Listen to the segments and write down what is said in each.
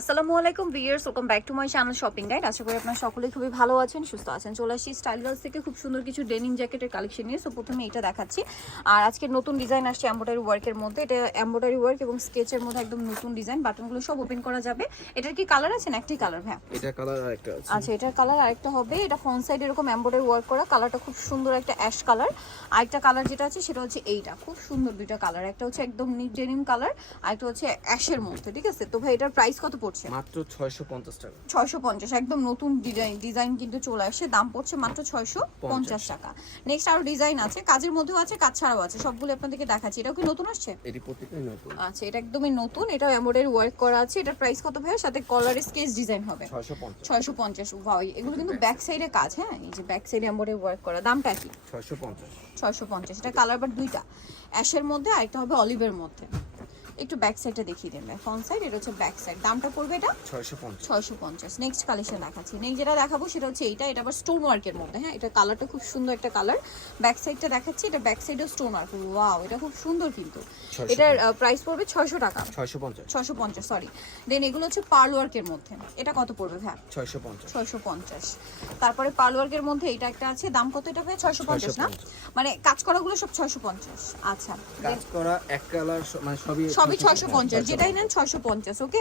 আসসালামু আলাইকুম viewers welcome back to my channel shopping guide. আশা করি আপনারা সকলেই খুবই ভালো আছেন সুস্থ আছেন। চলে আসি স্টাইল গার্লস থেকে খুব সুন্দর কিছু ডেনিম জ্যাকেটের কালেকশন নিয়ে। সো প্রথমে এটা দেখাচ্ছি। আর আজকে নতুন ডিজাইন আসছে এম্ব্রয়ডারি ওয়ার্কের মধ্যে। এটা এম্ব্রয়ডারি ওয়ার্ক এবং স্কেচের মধ্যে একদম নতুন ডিজাইন। বাটনগুলো সব ওপেন করা যাবে। এটার কি কালার আছে না একটি কালার হ্যাঁ এটা কালার আরেকটা আছে। আচ্ছা এটার কালার আরেকটা হবে। এটা ফ্রন্ট সাইড এরকম এমব্রয়ডারি ওয়ার্ক করা। কালারটা খুব সুন্দর একটা অ্যাশ কালার। আরেকটা কালার যেটা আছে সেটা হচ্ছে এইটা। খুব সুন্দর দুইটা কালার। একটা হচ্ছে একদম নিট ডেনিম কালার আরেকটা হচ্ছে অ্যাশের মধ্যে ঠিক আছে? তো ভাই এটার প্রাইস কত পড়ছে। মাত্র 650 টাকা। ছয়শো পঞ্চাশ একদম নতুন ডিজাইন ডিজাইন কিন্তু চলে আসছে দাম পড়ছে মাত্র ছয়শো পঞ্চাশ টাকা। নেক্সট আরও ডিজাইন আছে কাজের মধ্যেও আছে কাজ ছাড়াও আছে সবগুলো আপনাদেরকে দেখাচ্ছি। এটাও কি নতুন আসছে? এটি প্রত্যেকটাই নতুন। আচ্ছা এটা একদমই নতুন এটা এমব্রয়ডারি ওয়ার্ক করা আছে এটার প্রাইস কত ভাই সাথে কলার স্কেচ ডিজাইন হবে। 650 ছয়শো পঞ্চাশ ভাই এগুলো কিন্তু ব্যাক সাইডে কাজ হ্যাঁ? এই যে ব্যাক সাইডে এমব্রয়ডারি ওয়ার্ক করা দামটা কি? 650 ছয়শো পঞ্চাশ এটা কালার বাট দুইটা। অ্যাশের মধ্যে আরেকটা হবে অলিভের মধ্যে। একটু ব্যাক সাইডটা দেখিয়ে দেন ভাই। ফ্রন্ট সাইড এটা হচ্ছে ব্যাক সাইড দামটা পড়বে এটা? 650 ছয়শো পঞ্চাশ। নেক্সট কালেকশন দেখাচ্ছি। নেক্সট যেটা দেখাবো সেটা হচ্ছে এইটা। এটা আবার স্টোন ওয়ার্কের মধ্যে হ্যাঁ? এটা কালারটা খুব সুন্দর একটা কালার ব্যাক সাইডটা দেখাচ্ছি। এটা ব্যাক সাইডেও স্টোন ওয়ার্ক ওয়াও এটা খুব সুন্দর কিন্তু। 650 এটার প্রাইস পড়বে ছয়শো টাকা। 650 ছয়শো পঞ্চাশ সরি দেন এগুলো হচ্ছে পার্ল ওয়ার্কের মধ্যে। এটা কত পড়বে ভ্যা 650 ছয়শো পঞ্চাশ। তারপরে পার্ল ওয়ার্কের মধ্যে এটা একটা আছে। দাম কত এটা ভাই? ছয়শো পঞ্চাশ না? মানে কাজ করাগুলো সব ছয়শো পঞ্চাশ। আচ্ছা। কাজ করা এক কালার মানে সবই সবই ছয়শো পঞ্চাশ যেটাই নেন ছয়শো পঞ্চাশ ওকে?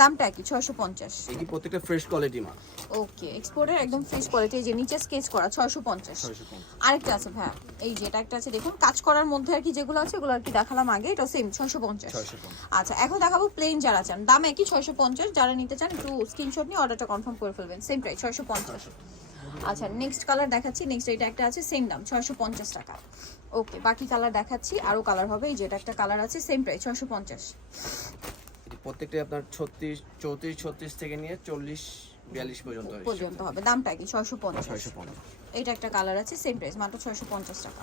দামটা ছয়শো পঞ্চাশ। এটি প্রত্যেকটা ফ্রেশ কোয়ালিটি মাল ওকে এক্সপোর্টের একদম ফ্রেশ কোয়ালিটি যে নিচে স্কেচ করা ছয়শো পঞ্চাশ। 650 আরেকটা আছে ভাইয়া এই যে এটা একটা আছে দেখুন কাজ করার মধ্যে আর কি যেগুলো আছে ওগুলো আর কি দেখালাম আগে এটা সেম ছয়শো পঞ্চাশ। 650 আচ্ছা এখন দেখাবো প্লেন যারা চান দাম একই ছয়শো পঞ্চাশ যারা নিতে চান একটু স্ক্রিনশট নিয়ে অর্ডারটা কনফার্ম করে ফেলবেন সেম প্রাইস ছয়শো পঞ্চাশ। আচ্ছা নেক্সট কালার দেখাচ্ছি নেক্সট এটা একটা আছে সেম দাম ছয়শো পঞ্চাশ টাকা। ওকে বাকি কালার দেখাচ্ছি। আরও কালার হবে এই যে এটা একটা কালার আছে সেম প্রাইস ছয়শো পঞ্চাশ। এটি প্রত্যেকটাই আপনার 36 34 36 থেকে নিয়ে 40 42 পর্যন্ত। পর্যন্ত হবে। দামটা কি? ছয়শো পঞ্চাশ। 650 এইটা একটা কালার আছে সেম প্রাইস মাত্র ছয়শো পঞ্চাশ টাকা।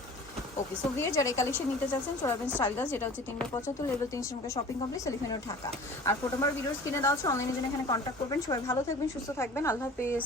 ওকে সো ভিয়ার যারা এই কালেকশন নিতে চাচ্ছেন চোরাবেন স্টাইল গাছ যেটা হচ্ছে তিনশো পঁচাত্তর লেভেল তিনশো টাকা শপিং কমপ্লেক্স এলিফেন্ট ঢাকা। আর ফটোমার ভিডিওস কিনে দেওয়া হচ্ছে অনলাইনে জন্য এখানে কন্ট্যাক্ট করবেন। সবাই ভালো থাকবেন সুস্থ থাকবেন। আল্লাহ হাফেজ।